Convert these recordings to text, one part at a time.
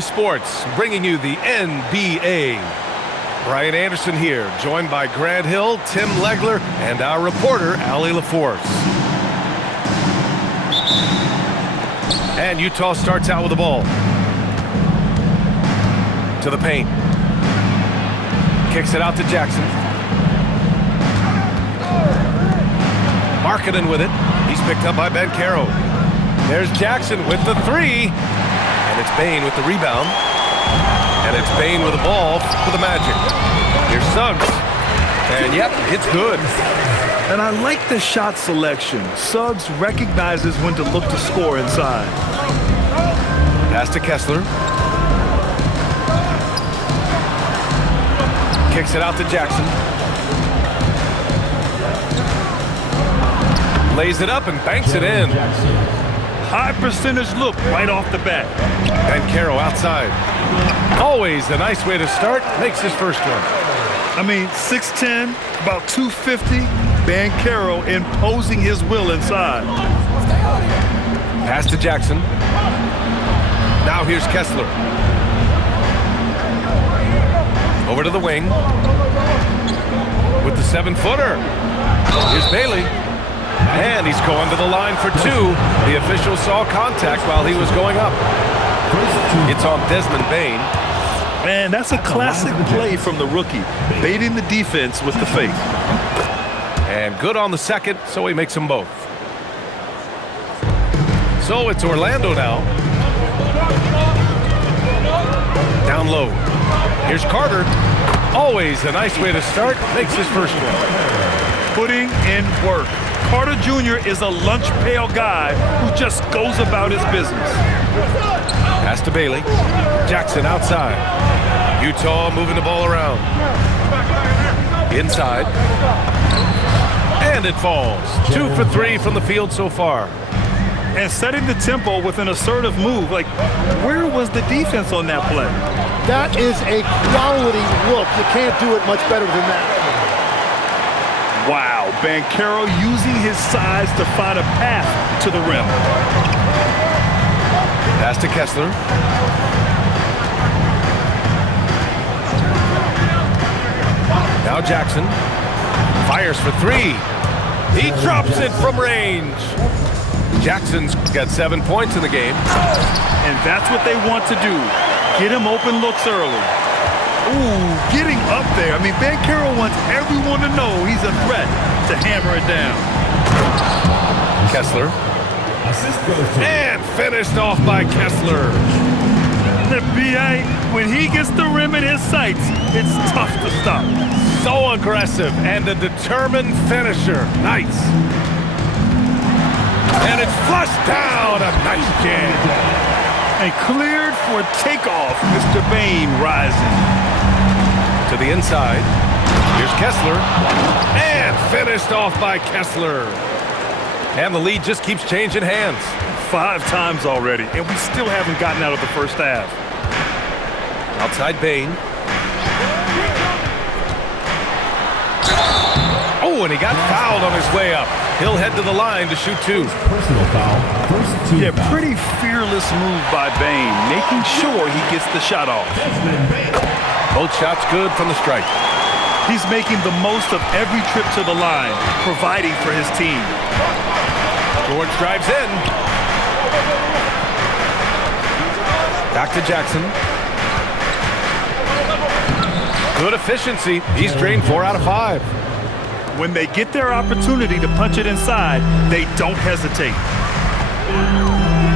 Sports, bringing you the NBA. Brian Anderson here, joined by Grant Hill, Tim Legler, and our reporter, Allie LaForce. And Utah starts out with the ball. To the paint. Kicks it out to Jackson. Markkanen with it. He's picked up by Banchero. There's Jackson with the three. And it's Bane with the rebound. And it's Bane with the ball for the Magic. Here's Suggs. And yep, it's good. And I like the shot selection. Suggs recognizes when to look to score inside. Pass to Kessler. Kicks it out to Jackson. Lays it up and banks it in. High percentage look right off the bat. Banchero outside. Always a nice way to start. Makes his first one. I mean, 6'10", about 250. Banchero imposing his will inside. Pass to Jackson. Now here's Kessler. Over to the wing. With the 7-footer. Here's Bailey. And he's going to the line for two. The official saw contact while he was going up. It's on Desmond Bane. Man, that's a classic play from the rookie. Baiting the defense with the fake. And good on the second, so he makes them both. So it's Orlando now. Down low. Here's Carter. Always a nice way to start. Makes his first one. Putting in work. Carter Jr. is a lunch pail guy who just goes about his business. Pass to Bailey. Jackson outside. Utah moving the ball around. Inside. And it falls. 2 for 3 from the field so far. And setting the tempo with an assertive move. Like, where was the defense on that play? That is a quality look. You can't do it much better than that. Wow, Banchero using his size to find a path to the rim. Pass to Kessler. Now Jackson fires for three. He drops it from range. Jackson's got 7 points in the game. And that's what they want to do. Get him open looks early. Ooh, getting up there. I mean, Banchero wants everyone to know he's a threat to hammer it down. Kessler. And finished off by Kessler. The B.I., when he gets the rim in his sights, it's tough to stop. So aggressive and a determined finisher. Nice. And it's flushed down. A nice jam. And cleared for takeoff. Mr. Bane rising. To the inside. Here's Kessler. And finished off by Kessler. And the lead just keeps changing hands. 5 times already, and we still haven't gotten out of the first half. Outside Bane. Oh, and he got fouled on his way up. He'll head to the line to shoot 2. Personal foul. First 2 Yeah, pretty fearless move by Bane, making sure he gets the shot off. Both shots good from the strike. He's making the most of every trip to the line, providing for his team. George drives in. Back to Jackson. Good efficiency. He's drained 4 out of 5. When they get their opportunity to punch it inside, they don't hesitate.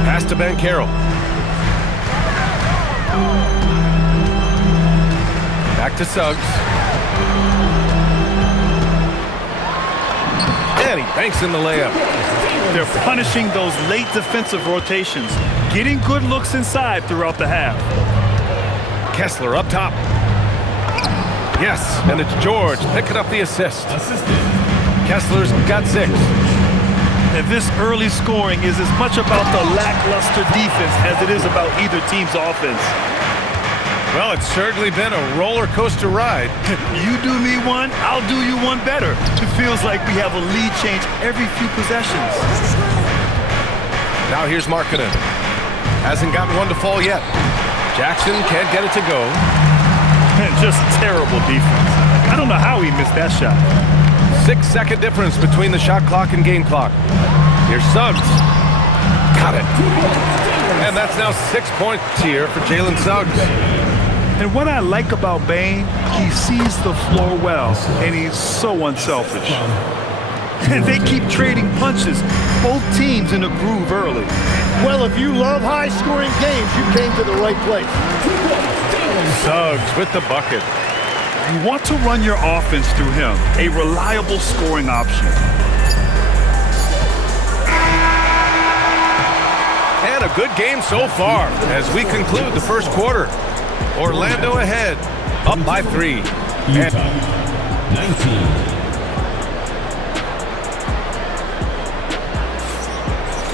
Pass to Banchero. Back to Suggs. And he banks in the layup. They're punishing those late defensive rotations, getting good looks inside throughout the half. Kessler up top. Yes, and it's George picking up the assist. Kessler's got 6. And this early scoring is as much about the lackluster defense as it is about either team's offense. Well, it's certainly been a roller coaster ride. You do me one, I'll do you one better. It feels like we have a lead change every few possessions. Now here's Markkanen. Hasn't gotten one to fall yet. Jackson can't get it to go. And just terrible defense. I don't know how he missed that shot. 6-second difference between the shot clock and game clock. Here's Suggs. Got it. And that's now 6 points here for Jalen Suggs. And what I like about Bane, he sees the floor well, and he's so unselfish. And they keep trading punches, both teams in a groove early. Well, if you love high-scoring games, you came to the right place. Suggs with the bucket. You want to run your offense through him, a reliable scoring option. And a good game so far as we conclude the first quarter. Orlando ahead, up by 3. Utah, 19.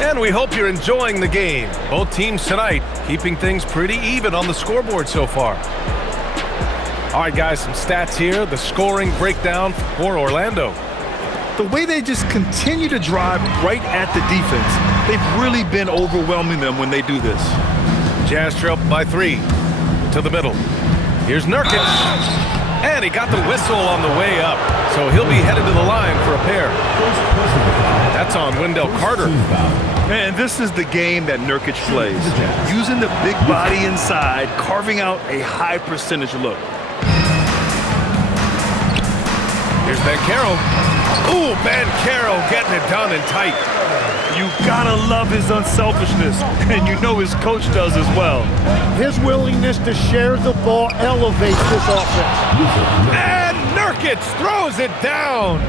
And we hope you're enjoying the game. Both teams tonight keeping things pretty even on the scoreboard so far. All right, guys, some stats here. The scoring breakdown for Orlando. The way they just continue to drive right at the defense, they've really been overwhelming them when they do this. Jazz trail by 3 to the middle. Here's Nurkic. And he got the whistle on the way up, so he'll be headed to the line for a pair. That's on Wendell Carter. And this is the game that Nurkic plays, using the big body inside, carving out a high percentage look. Here's Banchero. Ooh, Banchero getting it done and tight. You gotta love his unselfishness, and you know his coach does as well. His willingness to share the ball elevates this offense. And Nurkic throws it down.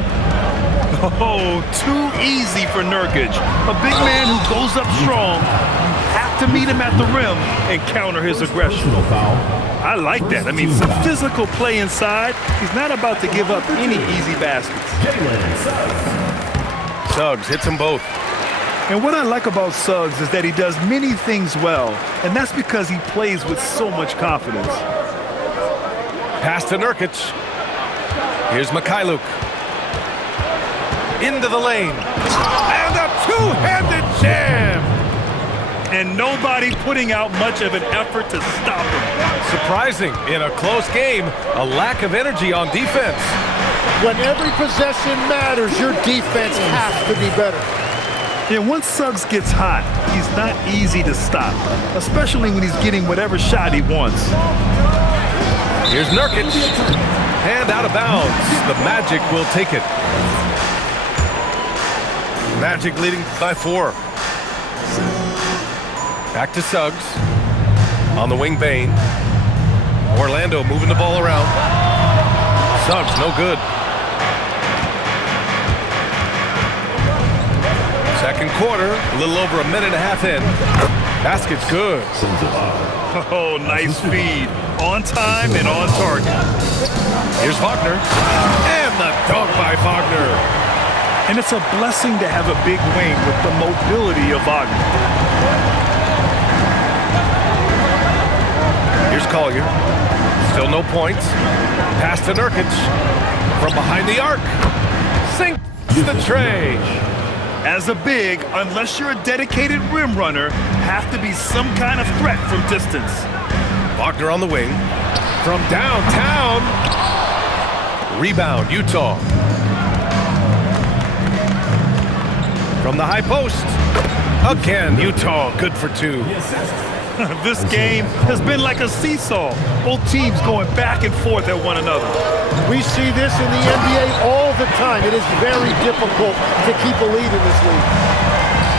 Oh, too easy for Nurkic. A big man who goes up strong. You have to meet him at the rim and counter his aggression. I like that. I mean, some physical play inside. He's not about to give up any easy baskets. Suggs hits them both. And what I like about Suggs is that he does many things well, and that's because he plays with so much confidence. Pass to Nurkic. Here's Mikhailuk. Into the lane. And a two-handed jam. And nobody putting out much of an effort to stop him. Surprising, in a close game, a lack of energy on defense. When every possession matters, your defense has to be better. And once Suggs gets hot, he's not easy to stop, especially when he's getting whatever shot he wants. Here's Nurkic. And out of bounds. The Magic will take it. Magic leading by 4. Back to Suggs. On the wing, Bane. Orlando moving the ball around. Suggs, no good. Second quarter, a little over a minute and a half in. Basket's good. Oh, nice feed. On time and on target. Here's Wagner. And the dunk by Wagner. And it's a blessing to have a big wing with the mobility of Wagner. Here's Collier. Still no points. Pass to Nurkic. From behind the arc. Sinks the tray. As a big, unless you're a dedicated rim runner, have to be some kind of threat from distance. Wagner on the wing. From downtown. Rebound, Utah. From the high post. Again, Utah, good for 2. This game has been like a seesaw. Both teams going back and forth at one another. We see this in the NBA all the time. It is very difficult to keep a lead in this league.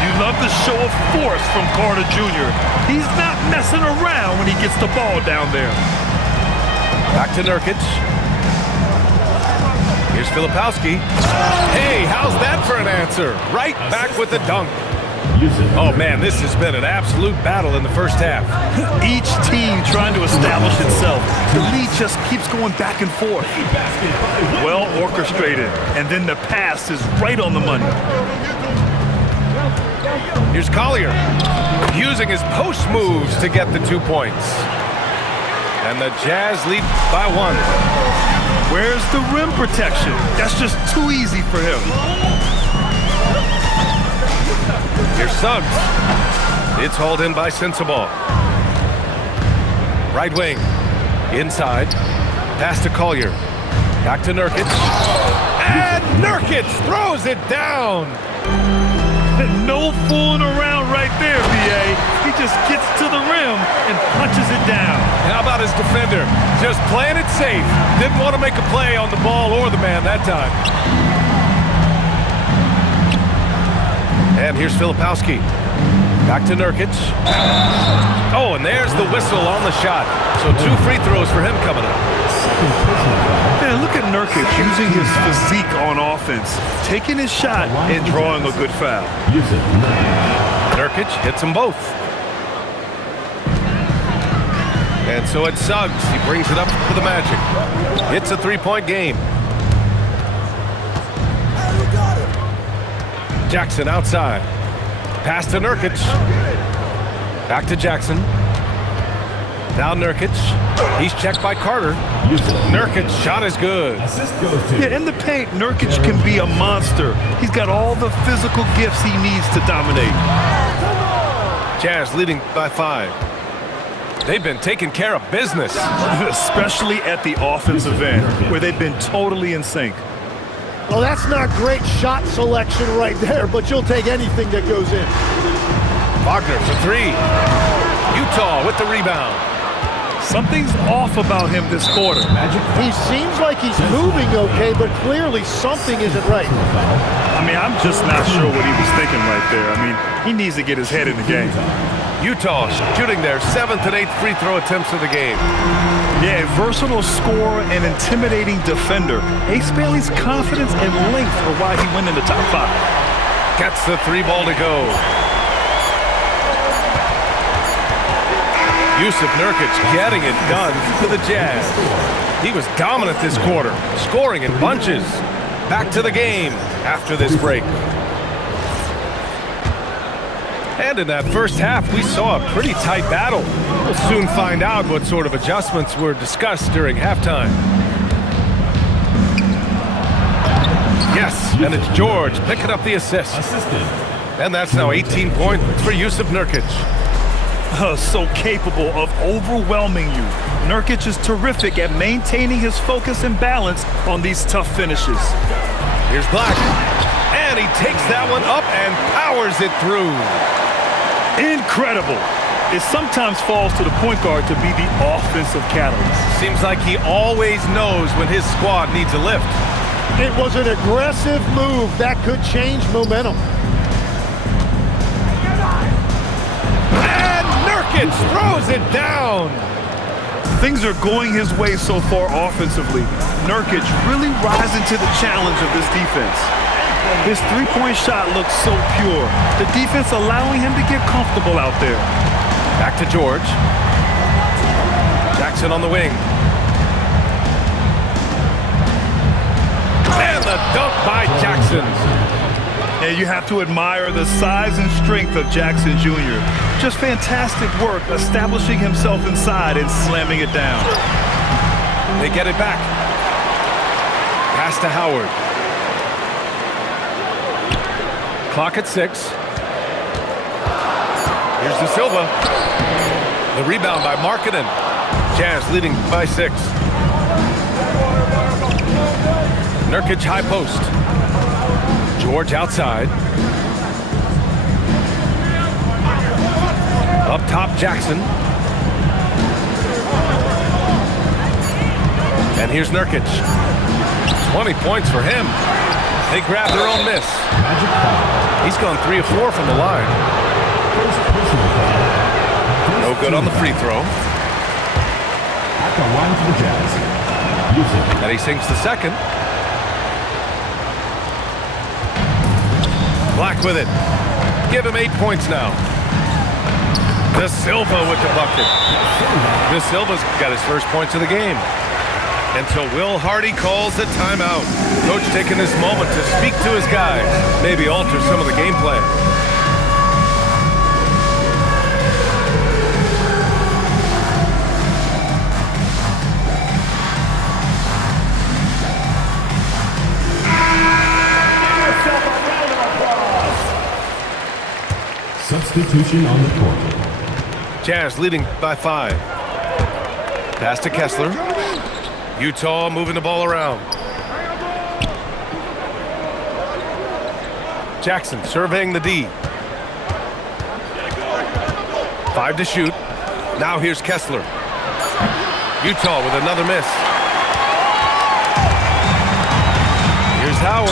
You love the show of force from Carter Jr. He's not messing around when he gets the ball down there. Back to Nurkic. Here's Filipowski. Hey, how's that for an answer? Right back with the dunk. Oh, man, this has been an absolute battle in the first half. Each team trying to establish itself. The lead just keeps going back and forth. Well orchestrated, and then the pass is right on the money. Here's Collier, using his post moves to get the 2 points. And the Jazz lead by 1. Where's the rim protection? That's just too easy for him. Here's Suggs. It's hauled in by Sensabaugh. Right wing. Inside. Pass to Collier. Back to Nurkic. And Nurkic throws it down. No fooling around right there, B.A. He just gets to the rim and punches it down. How about his defender? Just playing it safe. Didn't want to make a play on the ball or the man that time. And here's Filipowski. Back to Nurkic. Oh, and there's the whistle on the shot. So 2 free throws for him coming up. Man, look at Nurkic using his physique on offense, taking his shot and drawing a good foul. Nurkic hits them both. And so it's Suggs. He brings it up for the Magic. It's a 3-point game. Jackson outside. Pass to Nurkic. Back to Jackson. Now Nurkic. He's checked by Carter. Nurkic shot is good. Yeah, in the paint, Nurkic can be a monster. He's got all the physical gifts he needs to dominate. Jazz leading by 5. They've been taking care of business. Especially at the offensive end, where they've been totally in sync. Well, that's not great shot selection right there, but you'll take anything that goes in. Wagner for 3. Utah with the rebound. Something's off about him this quarter. He seems like he's moving okay, but clearly something isn't right. I mean, I'm just not sure what he was thinking right there. I mean, he needs to get his head in the game. Utah shooting their 7th and 8th free throw attempts of the game. Yeah, a versatile scorer and intimidating defender. Ace Bailey's confidence and length are why he went in the top 5. Gets the 3 ball to go. Yusuf Nurkic getting it done for the Jazz. He was dominant this quarter, scoring in bunches. Back to the game after this break. And in that first half, we saw a pretty tight battle. We'll soon find out what sort of adjustments were discussed during halftime. Yes, and it's George picking up the assist. And that's now 18 points for Yusuf Nurkic. So capable of overwhelming you. Nurkic is terrific at maintaining his focus and balance on these tough finishes. Here's Black. And he takes that one up and powers it through. Incredible. It sometimes falls to the point guard to be the offensive catalyst. Seems like he always knows when his squad needs a lift. It was an aggressive move that could change momentum. And Nurkic throws it down. Things are going his way so far offensively. Nurkic really rising to the challenge of this defense. His three-point shot looks so pure. The defense allowing him to get comfortable out there. Back to George. Jackson on the wing. And the dunk by Jackson. And you have to admire the size and strength of Jackson Jr. Just fantastic work establishing himself inside and slamming it down. They get it back. Pass to Howard. Clock at 6. Here's De Silva. The rebound by Markkanen. Jazz leading by 6. Nurkic high post. George outside. Up top, Jackson. And here's Nurkic. 20 points for him. They grab their own miss. He's gone 3 of 4 from the line. No good on the free throw. At the line for the Jazz. And he sinks the second. Black with it. Give him 8 points now. De Silva with the bucket. De Silva's got his first points of the game. And so Will Hardy calls the timeout. Coach taking this moment to speak to his guys, maybe alter some of the game plan. Substitution on the court. Jazz leading by 5. Pass to Kessler. Utah moving the ball around. Jackson surveying the D. 5 to shoot. Now here's Kessler. Utah with another miss. Here's Howard.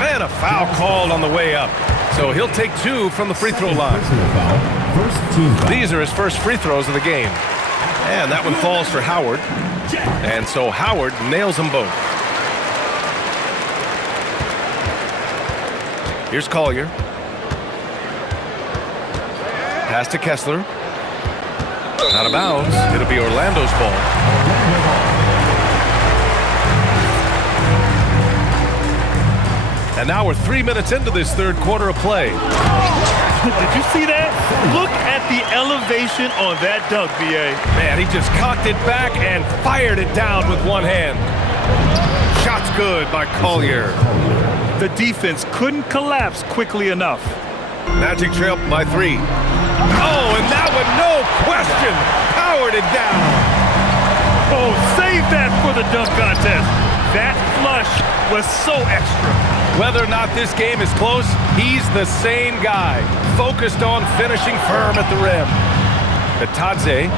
And a foul called on the way up. So he'll take 2 from the free throw line. These are his first free throws of the game. And that one falls for Howard. And so Howard nails them both. Here's Collier. Pass to Kessler. Out of bounds. It'll be Orlando's ball. And now we're 3 minutes into this third quarter of play. Did you see that? Look at the elevation on that dunk, B.A. Man, he just cocked it back and fired it down with one hand. Shot's good by Collier. The defense couldn't collapse quickly enough. Magic trail by 3. Oh, and that one, no question, powered it down. Oh, save that for the dunk contest. That flush was so extra. Whether or not this game is close, he's the same guy, focused on finishing firm at the rim. Bitadze.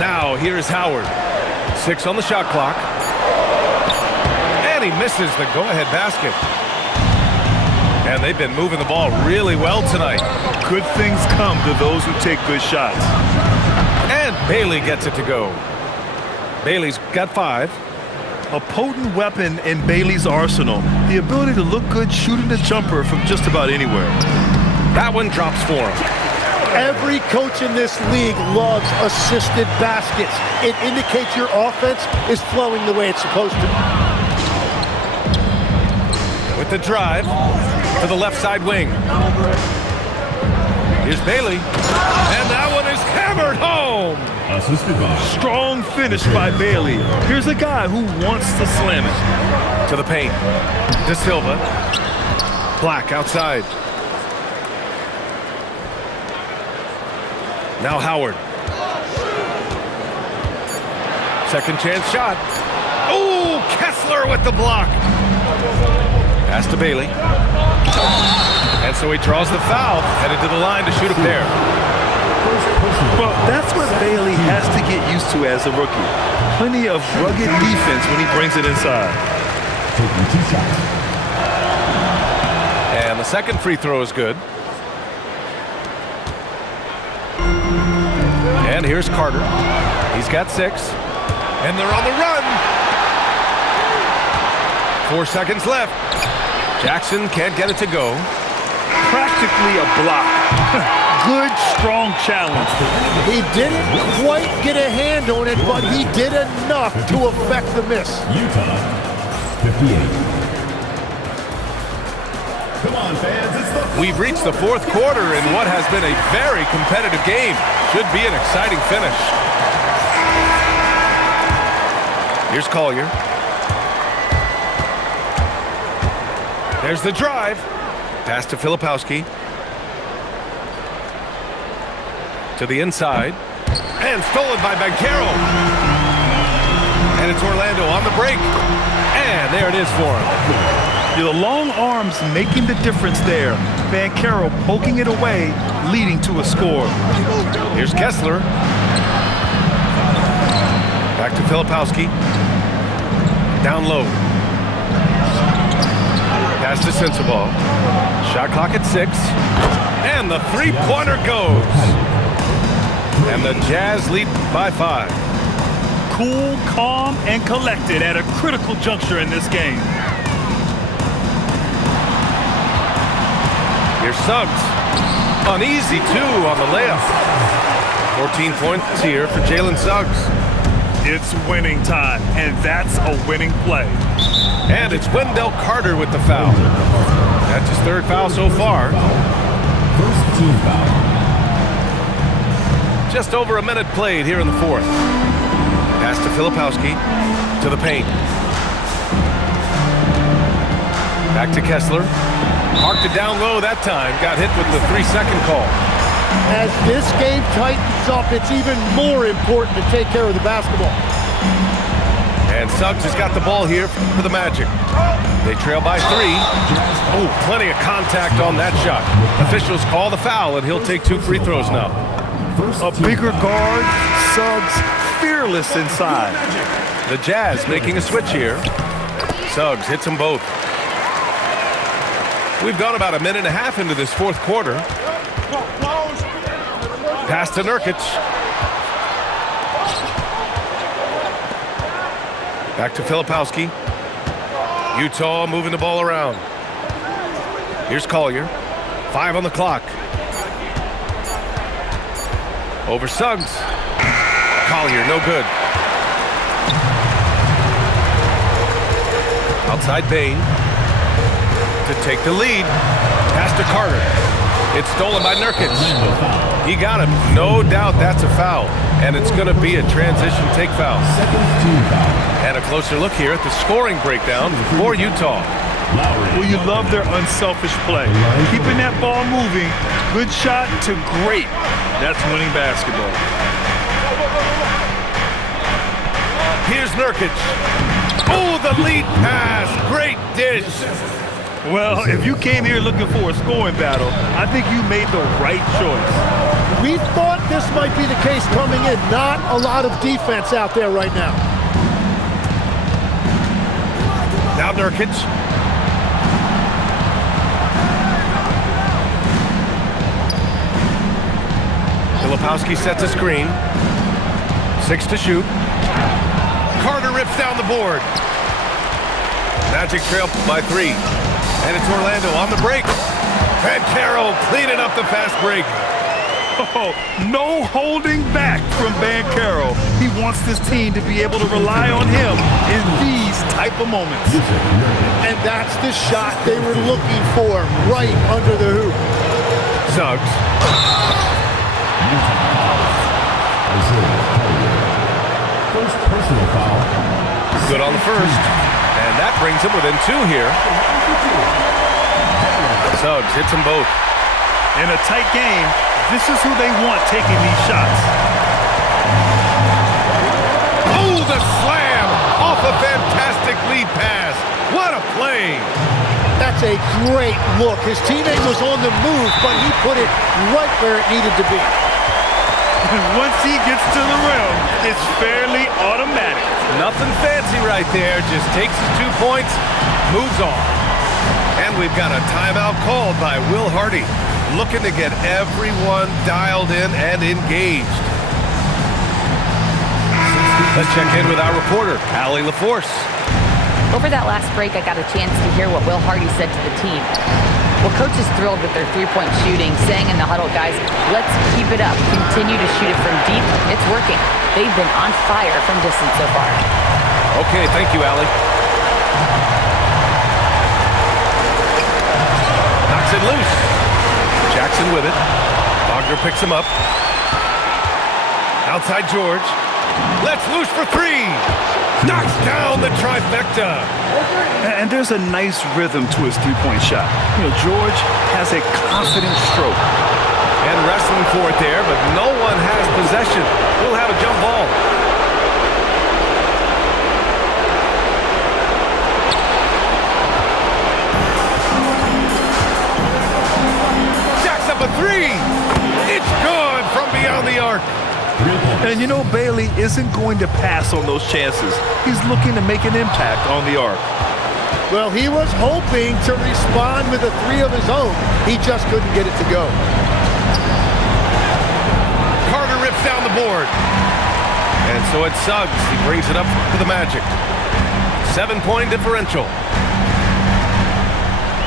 Now here's Howard. 6 on the shot clock. And he misses the go-ahead basket. And they've been moving the ball really well tonight. Good things come to those who take good shots. And Bailey gets it to go. Bailey's got 5. A potent weapon in Bailey's arsenal. The ability to look good shooting the jumper from just about anywhere. That one drops for him. Every coach in this league loves assisted baskets. It indicates your offense is flowing the way it's supposed to. With the drive to the left side wing. Here's Bailey. And that one is hammered home. Strong finish by Bailey. Here's a guy who wants to slam it. To the paint. De Silva. Black outside. Now Howard. Second chance shot. Oh, Kessler with the block. Pass to Bailey. And so he draws the foul, headed to the line to shoot a pair. Well, that's what Bailey has to get used to as a rookie. Plenty of rugged defense when he brings it inside. And the second free throw is good. And here's Carter. He's got 6. And they're on the run. 4 seconds left. Jackson can't get it to go. Practically a block. Good, strong challenge. He didn't quite get a hand on it, but he did enough to affect the miss. Utah, 58. Come on, fans, it's the... We've reached the fourth quarter in what has been a very competitive game. Should be an exciting finish. Here's Collier. There's the drive. Pass to Filipowski. To the inside. And stolen by Banchero. And it's Orlando on the break. And there it is for him. The long arms making the difference there. Banchero poking it away, leading to a score. Here's Kessler. Back to Filipowski. Down low. Pass to Sensabaugh. Shot clock at 6. And the three-pointer goes. And the Jazz lead by 5. Cool, calm, and collected at a critical juncture in this game. Here's Suggs. Uneasy, too, on the layup. 14 points here for Jalen Suggs. It's winning time, and that's a winning play. And it's Wendell Carter with the foul. That's his 3rd foul so far. First team foul. Just over a minute played here in the 4th. Pass to Filipowski. To the paint. Back to Kessler. Marked it down low that time. Got hit with the 3-second call. As this game tightens up, it's even more important to take care of the basketball. And Suggs has got the ball here for the Magic. They trail by 3. Oh, plenty of contact on that shot. Officials call the foul, and he'll take 2 free throws now. A bigger guard, Suggs fearless inside. The Jazz making a switch here. Suggs hits them both. We've gone about a minute and a half into this fourth quarter. Pass to Nurkic. Back to Filipowski. Utah moving the ball around. Here's Collier. 5 on the clock. Over Suggs. Collier, no good. Outside Bane to take the lead. Pass to Carter. It's stolen by Nurkic. He got him. No doubt that's a foul. And it's going to be a transition take foul. And a closer look here at the scoring breakdown for Utah. Well, you love their unselfish play. Keeping that ball moving, good shot to great. That's winning basketball. Here's Nurkic. Oh, the lead pass. Great dish. Well, if you came here looking for a scoring battle, I think you made the right choice. We thought this might be the case coming in. Not a lot of defense out there right now. Now Nurkic. Filipowski sets a screen. 6 to shoot. Carter rips down the board. Magic trail by 3. And it's Orlando on the break. Banchero cleaning up the fast break. Oh, no holding back from Banchero. He wants this team to be able to rely on him in these type of moments. And that's the shot they were looking for right under the hoop. Suggs. First personal foul. Good on the first. And that brings him within 2 here. Suggs hits them both. In a tight game, this is who they want taking these shots. Oh, the slam off a fantastic lead pass. What a play. That's a great look. His teammate was on the move, but he put it right where it needed to be. Once he gets to the rim, it's fairly automatic. Nothing fancy right there. Just takes his 2 points, moves on. And we've got a timeout called by Will Hardy, looking to get everyone dialed in and engaged. Let's check in with our reporter, Allie LaForce. Over that last break, I got a chance to hear what Will Hardy said to the team. Well, coach is thrilled with their three-point shooting, saying in the huddle, guys, let's keep it up. Continue to shoot it from deep. It's working. They've been on fire from distance so far. Okay, thank you, Allie. Knocks it loose. Jackson with it. Wagner picks him up. Outside George. Let's loose for 3. Knocks down the trifecta. And there's a nice rhythm to his three-point shot. You know, George has a confident stroke. And wrestling for it there, but no one has possession. We'll have a jump ball. Jacks up a 3. It's good from beyond the arc. And you know, Bailey isn't going to pass on those chances. He's looking to make an impact on the arc. Well, he was hoping to respond with a 3 of his own. He just couldn't get it to go. Carter rips down the board. And so it's Suggs. He brings it up to the Magic. 7-point differential.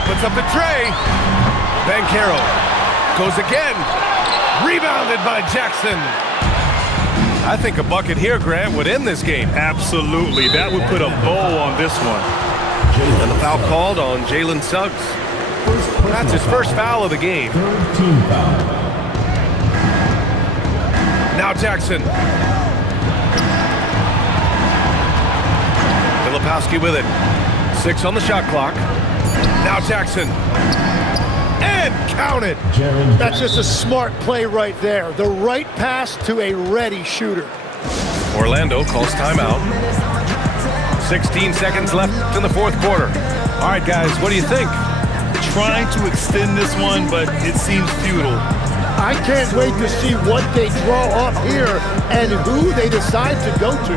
Puts up the tray. Banchero goes again. Rebounded by Jackson. I think a bucket here, Grant, would end this game. Absolutely. That would put a bow on this one. And the foul called on Jalen Suggs. That's his first foul of the game. Team foul. Now Jackson. Filipowski with it. 6 on the shot clock. Now Jackson. And and counted. Jaren That's Jackson. just a smart play right there. The right pass to a ready shooter. Orlando calls timeout. 16 seconds left in the fourth quarter. All right, guys, what do you think? Trying to extend this one, but it seems futile. I can't wait to see what they draw up here and who they decide to go to.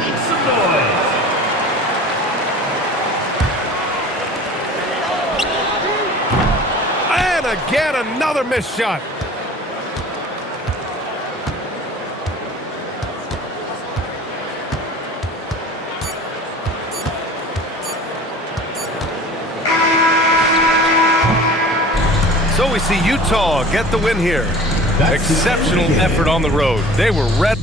Make some noise. And again, another missed shot. So we see Utah get the win here. Exceptional effort on the road. They were red.